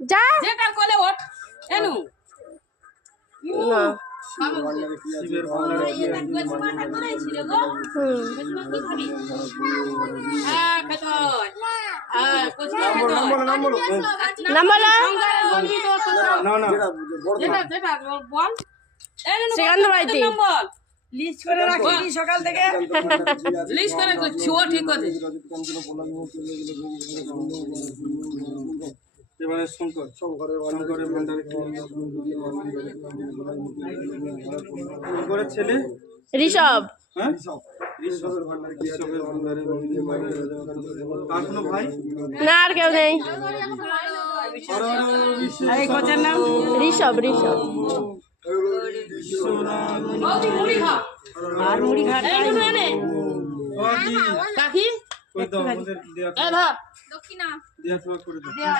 যা যেটা কোলে ওঠ এনু না শিবের ভান্ডারে কি আছে? না না শ্রীকান্ত মাইতি লিস্ট করে রাখি সকাল থেকে লিস্ট করে ছিও ঠিক আছে এবারে শঙ্করের ভান্ডারে কি শঙ্করের ছেলে ঋষভ হ্যাঁ ঋষভের ভান্ডারে আর কোনো ভাই না আর কেউ নেই এই কোচের নাম ঋষভ ঋষভ মুড়ি খা আর মুড়ি খা এই নুনু এনে কাকি কই দাও আমাদের দেয়া এ ধর দেয়া করে দাও